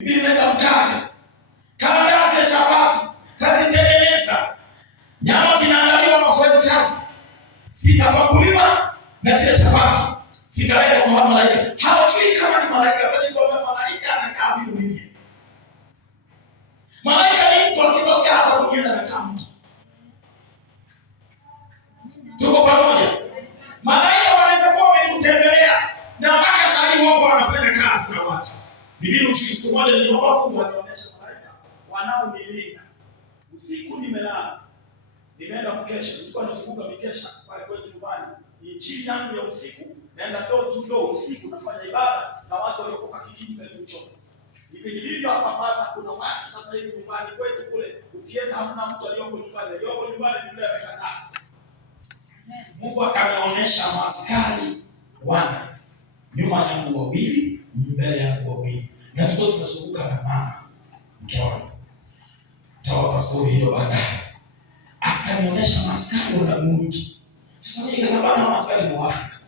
Nimeleta mkate, karatasi ya chapati, kazitengeneza. Nyama zinaandaliwa na wafanyakazi. Sitapakuliwa na zile chapati. Sitaleta kwa malaika. Hawajui kama ni malaika, bali kwa malaika anakaa mbingu nyingine. Malaika ni mtu akitokea hapa mwingine anakaa mtu. Tuko pamoja. Malaika wanaweza kuwa wamekutembelea na mpaka sasa hivi wao wanafanya kazi na watu. Biblia siku moja niliomba Mungu anionyeshe malaika wanaonilinda. Usiku nimelala. Nimeenda mkesha, nilikuwa nazunguka mikesha pale kwetu nyumbani. Injili yangu ya usiku, naenda door to door usiku nafanya ibada na watu waliokoka kijiji karibu chote. Nilivyo hapa basa kuna watu sasa hivi nyumbani kwetu kule, ukienda hamna mtu aliyoko nyumbani, aliyoko nyumbani ni yule amekataa. Mungu akanionyesha maaskari wana nyuma yangu wawili, mbele yangu wawili. Na tulikuwa tunazunguka na mama mke wangu. Tawapa story hiyo baadaye. Akanionyesha maaskari wana bunduki. Sasa mimi nikasema bana maaskari ni Waafrika.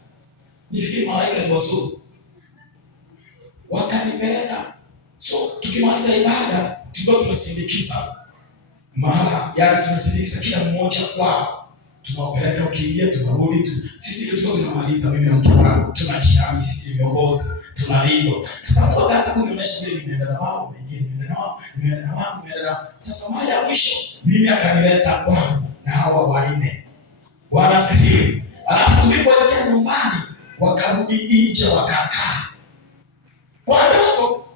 Nifikiri malaika ni wazungu. Wakanipeleka. So tukimaliza ibada tulikuwa tunasindikiza mahala, yani tunasindikiza kila mmoja kwao. Tunawapeleka ukiingia tunarudi tu. Sisi tulikuwa tunamaliza mimi na mke wangu. Tunajihami sisi viongozi, tunalindwa. Sasa Mungu akaanza kunionyesha vile nimeenda na wao, nimeenda na wao. Sasa mara ya mwisho mimi akanileta kwangu na hawa wanne. Bwana asifiwe. Alafu tulipoelekea nyumbani wakarudi nje wakakaa. Kwa ndoto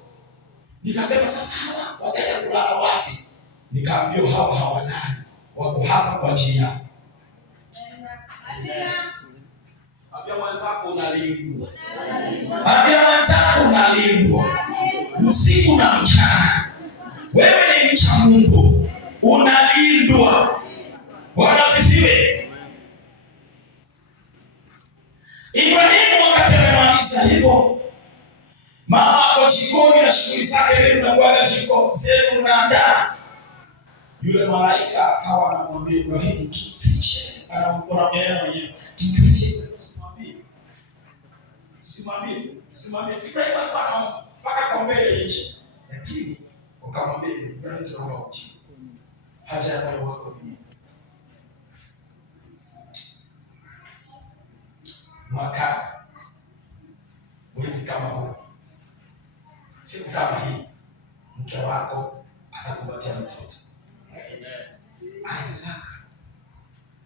nikasema sasa hawa wataenda kulala wapi? Nikaambiwa hawa hawalali. Wako hapa kwa ajili yao. Ambia mwenzako unalindwa. Ambia mwenzako unalindwa. Usiku na mchana. Wewe ni mcha Mungu. Unalindwa. Bwana asifiwe. Ibrahimu wakati amemaliza hivyo, mama hapo jikoni na shughuli zake leo na kuaga jiko zenu unaandaa. Yule malaika akawa anamwambia Ibrahimu tufiche. Anaona yeye mwenyewe. Tufiche. Tusimwambie. Ibrahimu alikuwa mpaka kwa mbele nje. Lakini ukamwambia Ibrahimu tunaomba uji. Haja ya moyo wako ni mwaka mwezi kama huu, siku kama hii, mke wako atakupatia mtoto. Isaka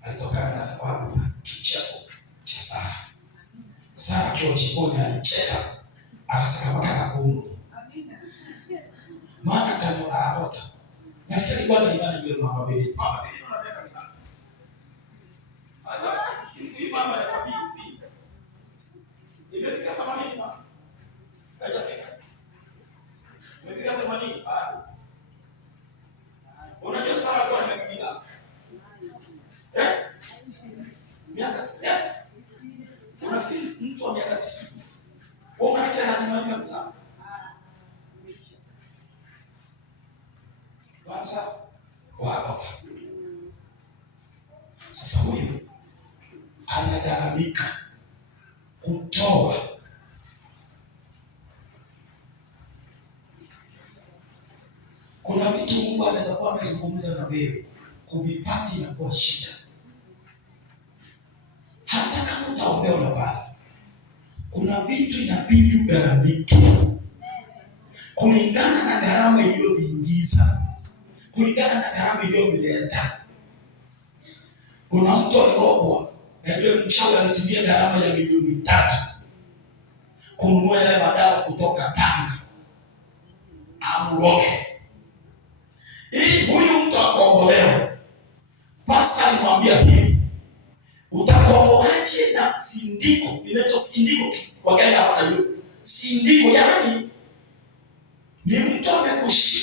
alitokana na sababu ya kicheko cha Sara. Sara akiwa jikoni alicheka, akasema mpaka nakundu. Maana kama aota. Nafikiri bwana ni nani yule mama Beli? Mama Beli unataka nini? Hata si mama ya sabini si. Imefika 80 mama. Haijafika. Imefika 80 bado. Unajua Sara kwa miaka mingapi? Miaka unafikiri mtu wa miaka 90. Wewe unafikiri anatumia pesa? Kwanza wako. Sasa huyu anagharamika kutoa. Kuna vitu Mungu anaweza kuwa amezungumza na wewe, kuvipata na kuwa shida. Hata kama utaombea na basi, kuna vitu inabidi ugharamike kulingana na gharama iliyoingiza, kulingana na gharama iliyoleta. Kuna mtu alirogwa na yule mchawi alitumia gharama ya milioni 3 kununua yale madawa kutoka Tanga amroge ili huyu mtu akombolewe. Pastor alimwambia hivi, utakomboaje na sindiko? Inaitwa sindiko kwa gani hapa hiyo? Sindiko yani ni mtu amekushika